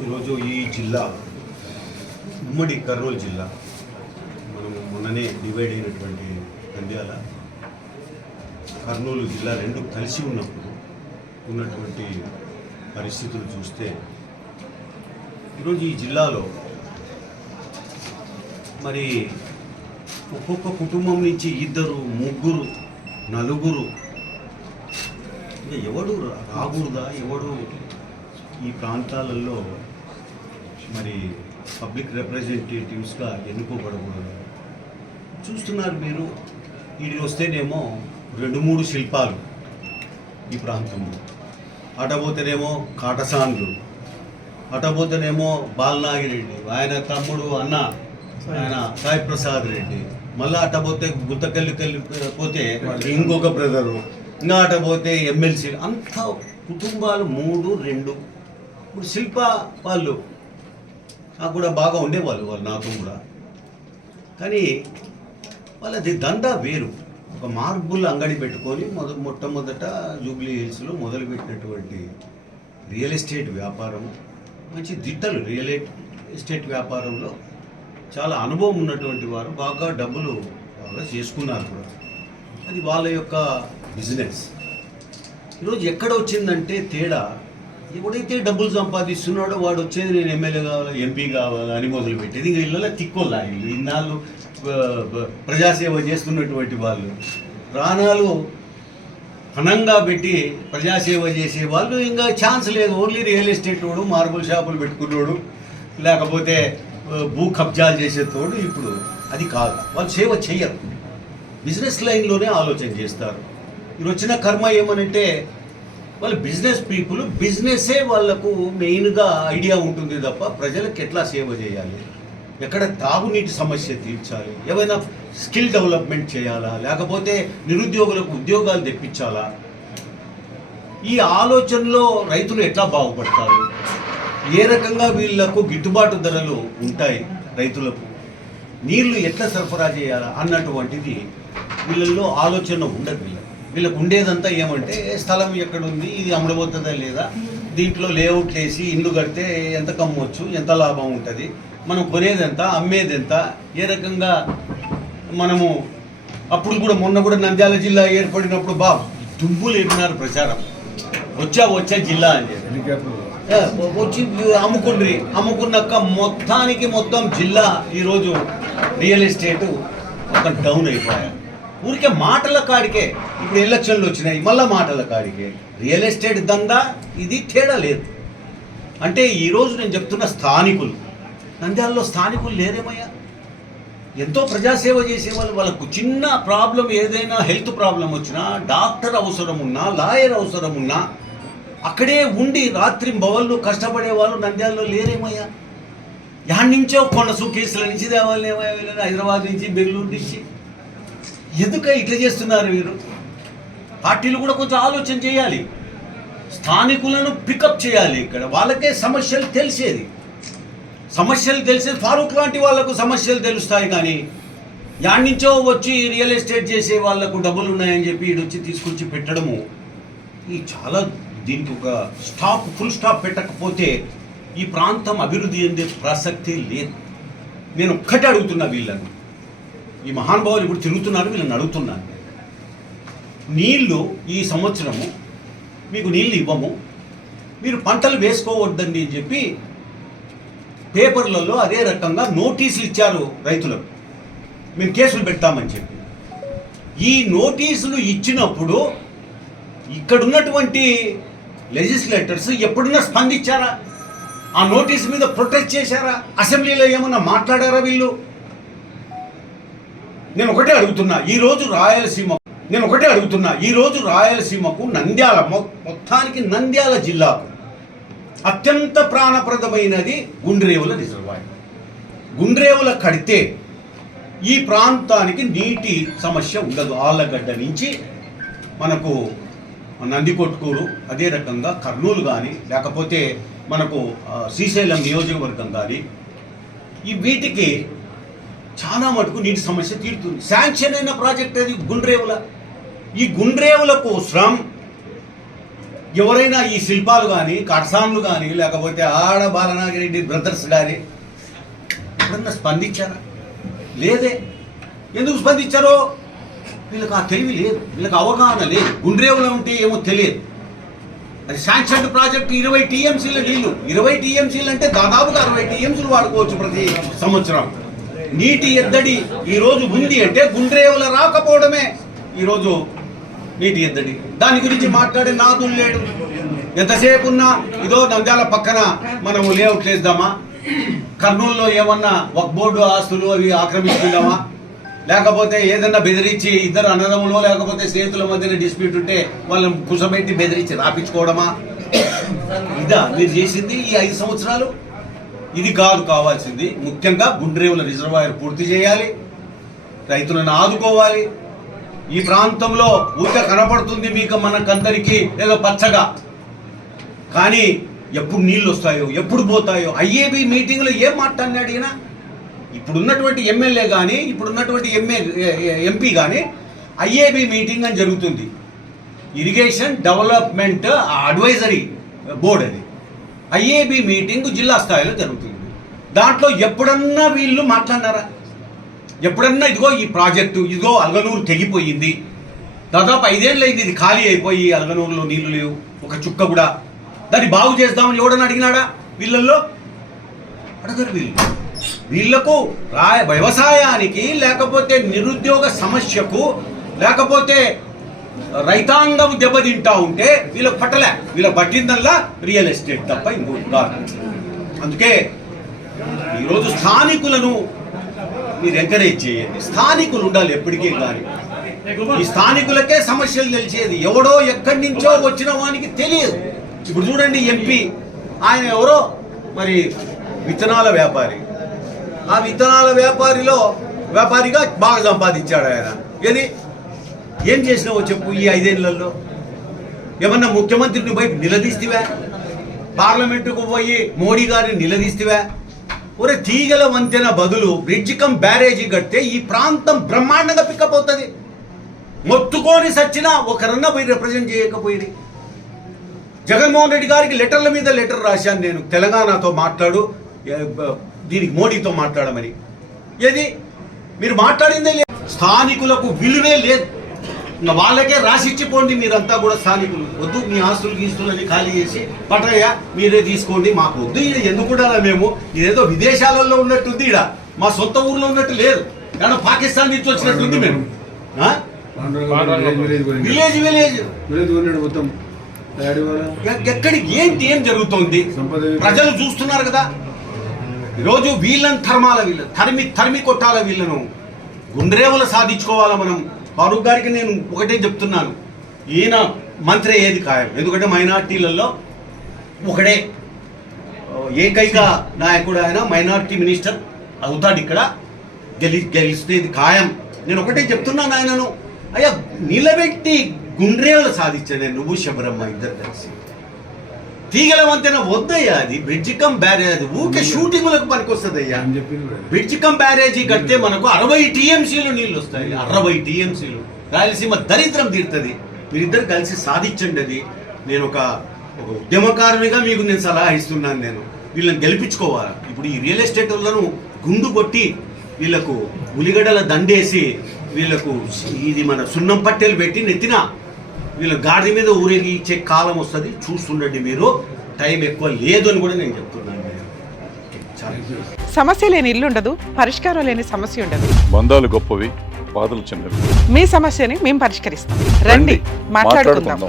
ఈరోజు ఈ జిల్లా ఉమ్మడి కర్నూలు జిల్లా మనం మొన్ననే డివైడ్ అయినటువంటి నంద్యాల కర్నూలు జిల్లా రెండు కలిసి ఉన్నప్పుడు ఉన్నటువంటి పరిస్థితులు చూస్తే ఈరోజు ఈ జిల్లాలో మరి ఒక్కొక్క కుటుంబం నుంచి ఇద్దరు ముగ్గురు నలుగురు ఇంకా ఎవడు రాకూడదా ఎవడు ఈ ప్రాంతాలలో మరి పబ్లిక్ రిప్రజెంటేటివ్స్గా ఎన్నుకోబడకూడదు. చూస్తున్నారు మీరు, వీడికి వస్తేనేమో 2-3 శిల్పాలు ఈ ప్రాంతంలో, అటపోతేనేమో కాటసాన్లు, అటపోతేనేమో బాలనాగిరెడ్డి ఆయన తమ్ముడు అన్న ఆయన సాయి ప్రసాద్ రెడ్డి, మళ్ళీ అటపోతే గుత్తకల్లి పోతే ఇంకొక బ్రదరు, ఇంకా అటపోతే ఎమ్మెల్సీ, అంత కుటుంబాలు 3-2. ఇప్పుడు శిల్ప వాళ్ళు నాకు కూడా బాగా ఉండేవాళ్ళు, వాళ్ళు నాతో కూడా. కానీ వాళ్ళది దందా వేరు. ఒక మార్బుల్ అంగడి పెట్టుకొని మొట్టమొదట జూబ్లీ హిల్స్లో మొదలుపెట్టినటువంటి రియల్ ఎస్టేట్ వ్యాపారం, మంచి దిట్టలు రియల్ ఎస్టేట్ వ్యాపారంలో చాలా అనుభవం ఉన్నటువంటి వారు, బాగా డబ్బులు బాగా చేసుకున్నారు కూడా. అది వాళ్ళ యొక్క బిజినెస్. ఈరోజు ఎక్కడ వచ్చిందంటే తేడా, ఎవడైతే డబ్బులు సంపాదిస్తున్నాడో వాడు వచ్చేది నేను ఎమ్మెల్యే కావాలా, ఎంపీ కావాలా అని మొదలుపెట్టేది. ఇంకా ఇళ్ళలో తిక్కోళ్ళ ఇల్లు, ఇన్నాళ్ళు ప్రజాసేవ చేస్తున్నటువంటి వాళ్ళు ప్రాణాలు పణంగా పెట్టి ప్రజాసేవ చేసే వాళ్ళు ఇంకా ఛాన్స్ లేదు. ఓన్లీ రియల్ ఎస్టేట్ వాడు, మార్బుల్ షాపులు పెట్టుకున్నాడు, లేకపోతే భూ కబ్జాలు చేసేటోడు. ఇప్పుడు అది కాదు, వాళ్ళు సేవ చెయ్యరు, బిజినెస్ లైన్లోనే ఆలోచన చేస్తారు. మీరు వచ్చిన కర్మ ఏమనంటే వాళ్ళు బిజినెస్ పీపుల్, బిజినెస్సే వాళ్ళకు మెయిన్గా ఐడియా ఉంటుంది తప్ప ప్రజలకు ఎట్లా సేవ చేయాలి, ఎక్కడ తాగునీటి సమస్య తీర్చాలి, ఏమైనా స్కిల్ డెవలప్మెంట్ చేయాలా, లేకపోతే నిరుద్యోగులకు ఉద్యోగాలు తెప్పించాలా, ఈ ఆలోచనలో రైతులు ఎట్లా బాగుపడతారు, ఏ రకంగా వీళ్లకు గిట్టుబాటు ధరలు ఉంటాయి, రైతులకు నీళ్లు ఎట్లా సరఫరా చేయాలా అన్నటువంటిది వీళ్ళల్లో ఆలోచన ఉండదు. వీళ్ళకు ఉండేదంతా ఏమంటే స్థలం ఎక్కడుంది, ఇది అమలబోతుందా లేదా, దీంట్లో లేఅవుట్లు వేసి ఇల్లు కడితే ఎంత కమ్మొచ్చు, ఎంత లాభం ఉంటుంది, మనం కొనేదెంత, అమ్మేదెంత, ఏ రకంగా మనము. అప్పుడు కూడా మొన్న కూడా నంద్యాల జిల్లా ఏర్పడినప్పుడు దుమ్ములు ఏమినారు ప్రచారం, వచ్చా జిల్లా అని వచ్చి అమ్ముకున్నాక మొత్తం జిల్లా ఈరోజు రియల్ ఎస్టేట్ ఒక డౌన్ అయిపోయాయి. ఊరికే మాటల కాడికే, ఇప్పుడు ఎలక్షన్లు వచ్చినాయి మళ్ళీ మాటల కాడికే. రియల్ ఎస్టేట్ దందా ఇది తేడా లేదు. అంటే ఈరోజు నేను చెప్తున్న స్థానికులు, నంద్యాలలో స్థానికులు లేరేమయ్యా, ఎంతో ప్రజాసేవ చేసేవాళ్ళు. వాళ్ళకు చిన్న ప్రాబ్లం, ఏదైనా హెల్త్ ప్రాబ్లం వచ్చినా, డాక్టర్ అవసరం ఉన్నా, లాయర్ అవసరం ఉన్నా అక్కడే ఉండి రాత్రి బవళ్ళు కష్టపడే వాళ్ళు నంద్యాలలో లేరేమయ్యా. యాడ్ నుంచో కొండ సూకేసుల నుంచి తేవాలి, హైదరాబాద్ నుంచి, బెంగళూరు నుంచి. ఎందుక ఇట్లా చేస్తున్నారు వీరు? పార్టీలు కూడా కొంచెం ఆలోచన చేయాలి, స్థానికులను పికప్ చేయాలి. ఇక్కడ వాళ్ళకే సమస్యలు తెలిసేది, ఫారూక్ లాంటి వాళ్ళకు సమస్యలు తెలుస్తాయి. కానీ యాడ్ నుంచో వచ్చి రియల్ ఎస్టేట్ చేసే వాళ్ళకు డబ్బులు ఉన్నాయని చెప్పి ఈడొచ్చి తీసుకొచ్చి పెట్టడము, ఈ చాలా దీనికి ఒక ఫుల్ స్టాప్ పెట్టకపోతే ఈ ప్రాంతం అభివృద్ధి చెందే ప్రసక్తి లేదు. నేను ఒక్కటే అడుగుతున్నా వీళ్ళను, ఈ మహానుభావులు ఇప్పుడు తిరుగుతున్నారు, వీళ్ళని అడుగుతున్నాను, నీళ్లు ఈ సంవత్సరము మీకు నీళ్ళు ఇవ్వము, మీరు పంటలు వేసుకోవద్దని చెప్పి పేపర్లలో అదే రకంగా నోటీసులు ఇచ్చారు రైతులకు, మేము కేసులు పెడతామని చెప్పి. ఈ నోటీసులు ఇచ్చినప్పుడు ఇక్కడున్నటువంటి లెజిస్లేటర్స్ ఎప్పుడన్నా స్పందించారా? ఆ నోటీసు మీద ప్రొటెస్ట్ చేశారా? అసెంబ్లీలో ఏమన్నా మాట్లాడారా వీళ్ళు? నేను ఒకటే అడుగుతున్నా, ఈరోజు రాయలసీమకు నంద్యాల, మొత్తానికి నంద్యాల జిల్లాకు అత్యంత ప్రాణప్రదమైనది గుండ్రేవుల రిజర్వాయర్. గుండ్రేవుల కడితే ఈ ప్రాంతానికి నీటి సమస్య ఉండదు. ఆళ్ళగడ్డ నుంచి మనకు నందికొట్కూరు, అదే రకంగా కర్నూలు కానీ, లేకపోతే మనకు శ్రీశైలం నియోజకవర్గం కానీ, ఈ వీటికి చాలా మటుకు నీటి సమస్య తీరుతుంది. శాంక్షన్ అయిన ప్రాజెక్ట్ అది గుండ్రేవుల. ఈ గుండ్రేవుల కోసం ఎవరైనా ఈ శిల్పాలు కానీ కడసాన్లు కానీ లేకపోతే ఆడ బాలనాగిరెడ్డి బ్రదర్స్ కానీ ఎప్పుడన్నా స్పందించారా? లేదే. ఎందుకు స్పందించారో? వీళ్ళకి ఆ తెలివి లేదు, వీళ్ళకి అవగాహన లేదు. గుండ్రేవులో ఉంటే ఏమో తెలియదు. అది శాంక్షన్ ప్రాజెక్టు 20 టీఎంసీల నీళ్లు. 20 టీఎంసీలు అంటే దాదాపుగా 60 టీఎంసీలు వాడుకోవచ్చు ప్రతి సంవత్సరం. నీటి ఎద్దడి ఈరోజు ఉంది అంటే గుండ్రేవుల రాకపోవడమే ఈరోజు నీటి ఎద్దడి. దాని గురించి మాట్లాడే నాదులు లేడు. ఎంతసేపు ఉన్నా ఇదో నంద్యాల పక్కన మనము లేఅవుట్ వేద్దామా, కర్నూలులో ఏమన్నా వక్ఫ్ బోర్డు ఆస్తులు అవి ఆక్రమించుకుందామా, లేకపోతే ఏదన్నా బెదిరించి ఇద్దరు అన్నదమ్ములు లేకపోతే స్నేహితుల మధ్యన డిస్ప్యూట్ ఉంటే వాళ్ళని కుసబెట్టి బెదిరించి రాపించుకోవడమా? ఇదా మీరు చేసింది ఈ 5 సంవత్సరాలు? ఇది కాదు కావాల్సింది. ముఖ్యంగా గుండ్రేవుల రిజర్వాయర్ పూర్తి చేయాలి, రైతులను ఆదుకోవాలి. ఈ ప్రాంతంలో ఊట కనపడుతుంది మీకు మనకందరికీ ఏదో పచ్చగా, కానీ ఎప్పుడు నీళ్ళు వస్తాయో ఎప్పుడు పోతాయో. ఐఏబీ మీటింగ్లో ఏం మాట్లాడినాడు ఈయన? ఇప్పుడున్నటువంటి ఎమ్మెల్యే కానీ ఇప్పుడున్నటువంటి ఎంపీ కానీ ఐఏబీ మీటింగ్ అని జరుగుతుంది, ఇరిగేషన్ డెవలప్మెంట్ అడ్వైజరీ బోర్డు. అది ఐఏబీ మీటింగ్ జిల్లా స్థాయిలో జరుగుతుంది. దాంట్లో ఎప్పుడన్నా వీళ్ళు మాట్లాడినారా? ఎప్పుడన్నా ఇదిగో ఈ ప్రాజెక్టు, ఇదిగో అల్గనూరు తెగిపోయింది, దాదాపు 5 ఏళ్ళు అయింది ఇది ఖాళీ అయిపోయి, అల్గనూరులో నీళ్లు లేవు ఒక చుక్క కూడా, దాన్ని బాగు చేద్దామని ఎవడన్నా అడిగినాడా? వీళ్ళల్లో అడగరు. వీళ్లకు వ్యవసాయానికి లేకపోతే నిరుద్యోగ సమస్యకు లేకపోతే రైతాంగం దెబ్బతింటా ఉంటే వీళ్ళకి పట్టలే. వీళ్ళకి పట్టిందల్లా రియల్ ఎస్టేట్ తప్ప ఇంకోటి కాదు. అందుకే ఈరోజు స్థానికులను మీరు ఎంకరేజ్ చేయండి. స్థానికులు ఉండాలి ఎప్పటికీ. కానీ ఈ స్థానికులకే సమస్యలు తెలిసేది, ఎవడో ఎక్కడి నుంచో వచ్చిన వానికి తెలియదు. ఇప్పుడు చూడండి ఎంపీ ఆయన ఎవరో మరి విత్తనాల వ్యాపారి, ఆ విత్తనాల వ్యాపారిగా బాగా సంపాదించాడు ఆయన. ఏం చేసినావో చెప్పు ఈ 5 ఏళ్లలో? ఏమన్నా ముఖ్యమంత్రిని పోయి నిలదీస్తావా? పార్లమెంటుకు పోయి మోడీ గారిని నిలదీస్తావా? ఒరే తీగల వంతెన బదులు బ్రిడ్జ్ కమ్ బ్యారేజీ కడితే ఈ ప్రాంతం బ్రహ్మాండంగా పికప్ అవుతుంది. మొత్తుకొని సచ్చినా ఒకరన్నా పోయి రిప్రజెంట్ చేయకపోయింది. జగన్మోహన్ రెడ్డి గారికి లెటర్ల మీద లెటర్ రాశాను నేను, తెలంగాణతో మాట్లాడు, దీనికి మోడీతో మాట్లాడమని. మీరు మాట్లాడిందే లేదు. స్థానికులకు విలువే లేదు. వాళ్ళకే రాసిచ్చిపోండి. మీరంతా కూడా స్థానికులు వద్దు, మీ ఆస్తులు గీస్తులని ఖాళీ చేసి పట్టయ్య మీరే తీసుకోండి, మాకు వద్దు. ఈడ ఎందుకు మేము ఇదేదో విదేశాలలో ఉన్నట్టుంది, ఈడ మా సొంత ఊర్లో ఉన్నట్టు లేదు, కానీ పాకిస్తాన్ నుంచి వచ్చినట్టుంది. మేము విలేజ్ ఎక్కడికి ఏం జరుగుతోంది ప్రజలు చూస్తున్నారు కదా. ఈరోజు వీళ్ళని తరిమి కొట్టాల. వీళ్ళను గుండ్రేవులు సాధించుకోవాలా మనం. ఫారూక్ గారికి నేను ఒకటే చెప్తున్నాను, ఈయన మంత్రి అయ్యేది ఖాయం. ఎందుకంటే మైనార్టీలలో ఒకడే ఏకైక నాయకుడు ఆయన, మైనార్టీ మినిస్టర్ అవుతాడు ఇక్కడ, గెలిస్తేది ఖాయం. నేను ఒకటే చెప్తున్నాను ఆయనను, అయ్యా నిలబెట్టి గుండ్రేవులు సాధించాను నేను, నువ్వు శబరమ్మ ఇద్దరు కలిసి. తీగల వంతెన వద్దయ్యా, అది బ్రిడ్జ్ కమ్ బ్యారేజ్ ఊకే షూటింగ్లకు పనికొస్తుంది అయ్యా. బ్రిడ్జ్ కమ్ బ్యారేజీ కడితే మనకు 60 టీఎంసీలు నీళ్ళు వస్తాయి. 60 టీఎంసీలు రాయలసీమ దరిద్రం తీరుతుంది. మీరిద్దరు కలిసి సాధించండి. అది నేను ఒక ఉద్యమకారునిగా మీకు నేను సలహా ఇస్తున్నాను. నేను వీళ్ళని గెలిపించుకోవాలి. ఇప్పుడు ఈ రియల్ ఎస్టేట్ వాళ్ళను గుండు కొట్టి వీళ్ళకు ఉలిగడ్డల దండేసి వీళ్ళకు ఇది మన సున్నం పట్టెలు పెట్టి నెత్తిన వీళ్ళ గాడి మీద ఊరేగి ఇచ్చే కాలం వస్తుంది. చూస్తుండండి మీరు. టైం ఎక్కువ లేదు అని కూడా నేను చెప్తున్నాను. సమస్య లేని ఇల్లు ఉండదు, పరిష్కారం లేని సమస్య ఉండదు. బంధాలు గొప్పవి, బాధలు చిన్నవి. మీ సమస్యని మేము పరిష్కరిస్తాం. రండి మాట్లాడుకుందాం.